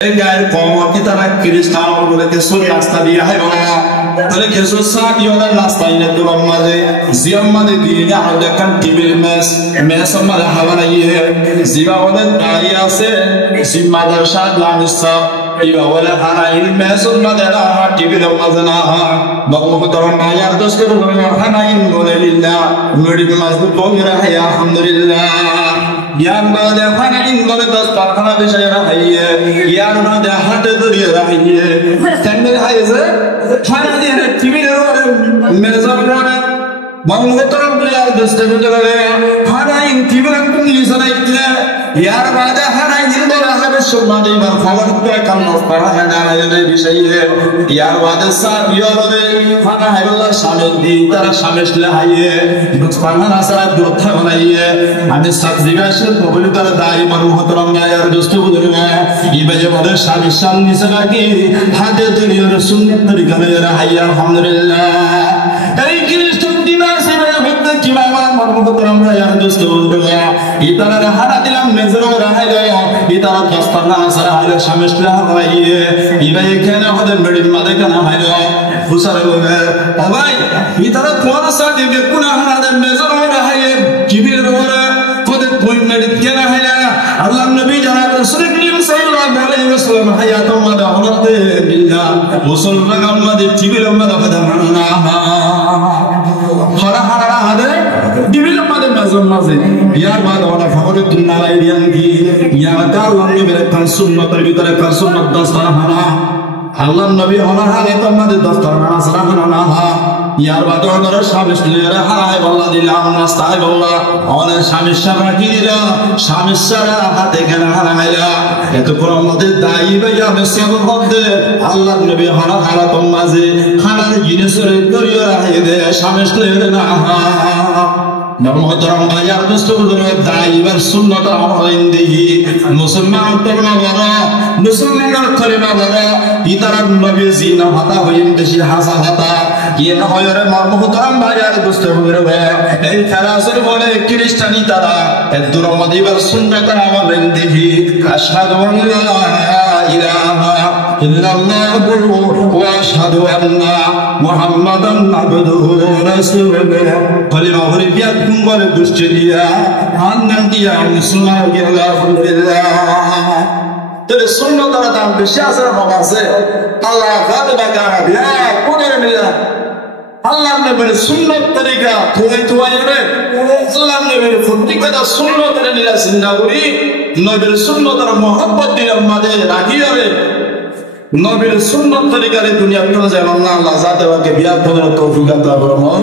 গায়ের কমতি তারা খ্রিস্টান বলে কিছু রাস্তা দিয়ে হয় তাহলে কিছু সাদিওদের রাস্তা ইনে তো মাঝে জিয়াম মাঝে দিয়ে আর দেখেন টিভির মেস মাঝে হাওয়া লাগিয়ে জিবা ওদের দাঁড়ি আছে জিম্মাদার সাদ লানিসা ইবা ওলা হানাইল মেস মাঝে না টিভির মাঝে না বকমতর মায়ার দোস্ত হানাইল বলে লিল্লাহ মুড়ি মাঝে বলে রাহে আলহামদুলিল্লাহ ইয়ার মাঝে হানাইল বলে দোস্ত খানা বিষয় রাহিয়ে ইয়ার মাঝে হাতে ধরিয়ে রাহিয়ে স্যান্ডেল হাইছে খানা দিয়ে টিভির মেজর করে বকমতর মায়ার দোস্ত বলে হানাইল টিভির পুলিশ রাইতে ইয়ার মাঝে হানাইল বলে হবে সুমাদি বার খবর করে কাম করা হয় না এই বিষয়ে ইয়ার মাঝে সাবিয়রে ফানা হাইল্লা শামিল দি তারা শামিল হাইয়ে দুসপানা আসরা দুথা বানাইয়ে আমি সব জিগাসে বলি তারা দাই মারু হতরম ইয়ার দোস্ত বলে না ইবাজে বলে শামিল শাম নিসা কি হাতে দুনিয়ার সুন্নাত তরিকা মেরে হাইয়া আলহামদুলিল্লাহ এই খ্রিস্টান দিনাসে ভক্ত কি বাবা মারু হতরম ইয়ার দোস্ত বলে ইতারা হারা দিলাম মেজরো রাহাইলো ইতারা দস্তানা আসরা হাইলো শামিল হাইয়ে ইবাই কেনা হদের মেডিন মাদে কেনা হাইলো ফুসারে বলে ভাই ইতারা কোন সাথে বেকুনা হারাদের মেজরো রাহাইয়ে কিবির বলে কদে বই মেডিন কেনা হাইলা আল্লাহর নবী জনাব রাসূল করিম সাল্লাল্লাহু আলাইহি ওয়াসাল্লাম হায়াত মাদা হলতে বিল্লাহ মুসলমান আমাদের কিবির মাদা ফাদা মানা হারা হারা হাদে কিবির মাদে মেজর মাঝে ইয়ার বাদ ওনা খবরে দুনিয়া লাইয়ান কি ইয়া আল্লাহর নবীর কান সুন্নাতের ভিতরে কান সুন্নাত দস্তানা হানা আল্লাহর নবী ওনার হালে তোমাদের দস্তানা সালাম না ইয়ার বাদ ওনার শামিশ লিরা হায় আল্লাহ দিলাম নাস্তায় আল্লাহ ওনার শামিশ সারা কি দিলা শামিশ সারা হাতে কেনা হারাইলা এত পর আমাদের দাই ভাইয়া মেসেব হতে আল্লাহর নবী ওনার হালা তোমাজে খানার জিনিসের করিয়া রাখে দে শামিশ লিরা না নরমতরম ভাইয়ার দোস্ত বলে দাইবার সুন্নাত আমরিন দিহি মুসলমান তরমা বড় মুসলমানের কলিমা বড় ইতারার নবী জিনা হাতা হইন দেশি হাসা হাতা কি না হয় রে মরমতরম ভাইয়ার দোস্ত বলে এই খালাসের বলে খ্রিস্টানি তারা এদুর মদিবার সুন্নাত আমরিন দিহি আশহাদু আল্লা ইলাহা ইল্লাল্লাহ ওয়া আশহাদু আন্না মুহাম্মাদান আবদুহু ওয়া রাসূলুহু কলিমা হরি বিয়া কুমরে দুশ্চরিয়া আন্নান দিয়া মুসলমান গিয়া আলহামদুলিল্লাহ তবে সুন্নাত তারা দাম বেশি আছে আছে আল্লাহ গাদ বাগারা বিয়া কোনের মিলা আল্লাহর নবীর সুন্নাত তরিকা তুই রে আল্লাহর নবীর প্রত্যেকটা সুন্নাতের নিলা জিন্দাগুরি নবীর সুন্নাতের মহব্বত দিয়ে আমাদের রাখিয়া রে নবীর সুন্নাত তরিকারে দুনিয়া তো যায় আল্লাহ জাতে ওকে বিয়া করার তৌফিক দান করুন।